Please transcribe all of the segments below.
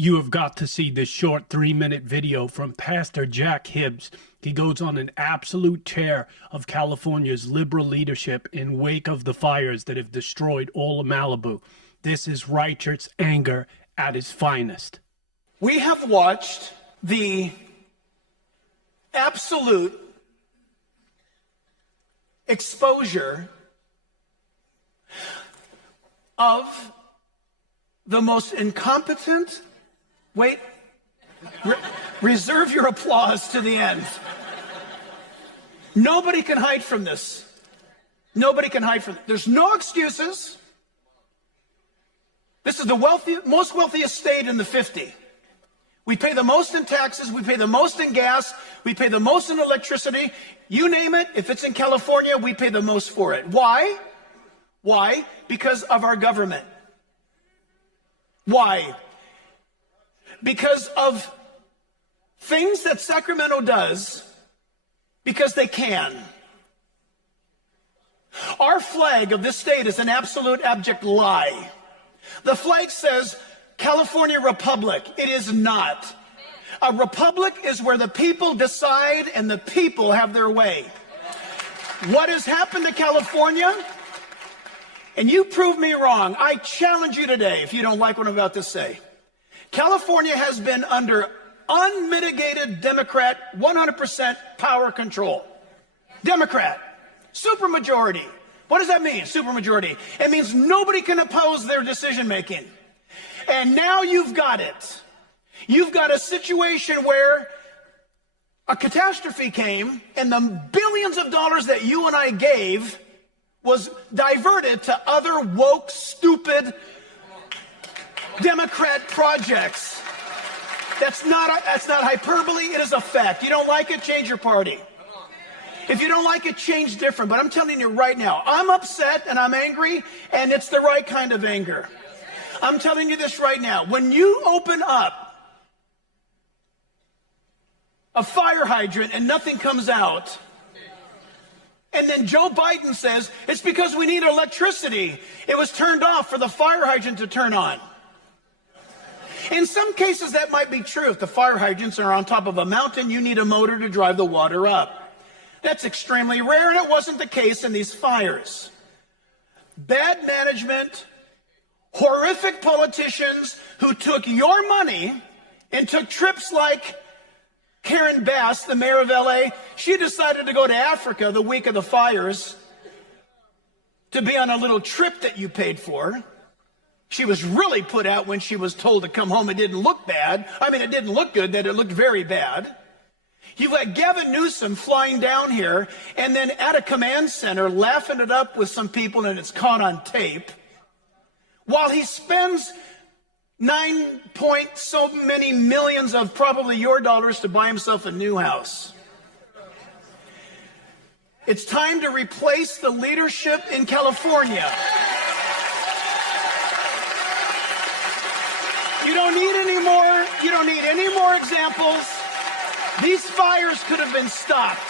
You have got to see this short 3-minute video from Pastor Jack Hibbs. He goes on an absolute tear of California's liberal leadership in wake of the fires that have destroyed all of Malibu. This is righteous anger at its finest. We have watched the absolute exposure of the most incompetent, reserve your applause to the end. Nobody can hide from this. Nobody can hide from it. There's no excuses. This is the most wealthiest state in the 50. We pay the most in taxes, we pay the most in gas, we pay the most in electricity. You name it, if it's in California, we pay the most for it. Why? Why? Because of our government. Why? Because of things that Sacramento does because they can. Our flag of this state is an absolute abject lie. The flag says California Republic. It is not. A republic is where the people decide and the people have their way. What has happened to California? And you prove me wrong. I challenge you today, if you don't like what I'm about to say. California has been under unmitigated Democrat 100% power control. Democrat, supermajority. What does that mean, supermajority? It means nobody can oppose their decision making. And now you've got it. You've got a situation where a catastrophe came and the billions of dollars that you and I gave was diverted to other woke, stupid Democrat projects. That's not hyperbole, it is a fact. You don't like it, change your party. If you don't like it, change different. But I'm telling you right now, I'm upset and I'm angry, and it's the right kind of anger. I'm telling you this right now. When you open up a fire hydrant and nothing comes out, and then Joe Biden says, it's because we need electricity. It was turned off for the fire hydrant to turn on. In some cases, that might be true. If the fire hydrants are on top of a mountain, you need a motor to drive the water up. That's extremely rare, and it wasn't the case in these fires. Bad management, horrific politicians who took your money and took trips like Karen Bass, the mayor of LA. She decided to go to Africa the week of the fires to be on a little trip that you paid for. She was really put out when she was told to come home. It didn't look bad. I mean, it didn't look good, that it looked very bad. You've got Gavin Newsom flying down here and then at a command center laughing it up with some people, and it's caught on tape, while he spends 9 point so many millions of probably your dollars to buy himself a new house. It's time to replace the leadership in California. You don't need any more examples. These fires could have been stopped.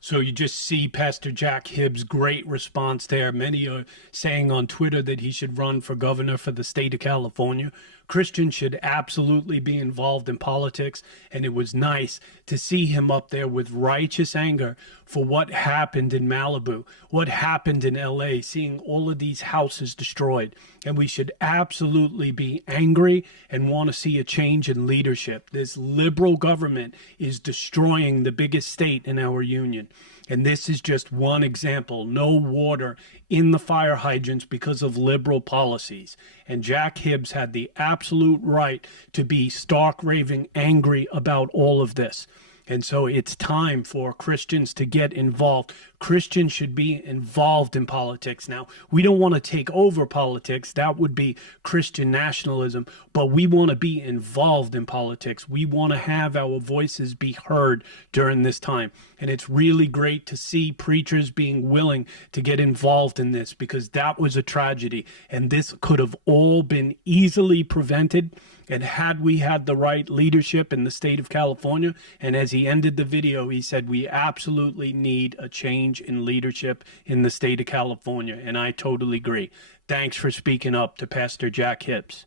So you just see Pastor Jack Hibbs' great response there. Many are saying on Twitter that he should run for governor for the state of California. Christians should absolutely be involved in politics, and it was nice to see him up there with righteous anger for what happened in Malibu, what happened in LA, seeing all of these houses destroyed. And we should absolutely be angry and want to see a change in leadership. This liberal government is destroying the biggest state in our union. And this is just one example. No water in the fire hydrants because of liberal policies. And Jack Hibbs had the absolute right to be stark raving angry about all of this. And so it's time for Christians to get involved. Christians should be involved in politics. Now, we don't want to take over politics. That would be Christian nationalism. But we want to be involved in politics. We want to have our voices be heard during this time. And it's really great to see preachers being willing to get involved in this, because that was a tragedy. And this could have all been easily prevented. And had we had the right leadership in the state of California, and as he ended the video, he said, we absolutely need a change in leadership in the state of California. And I totally agree. Thanks for speaking up to Pastor Jack Hibbs.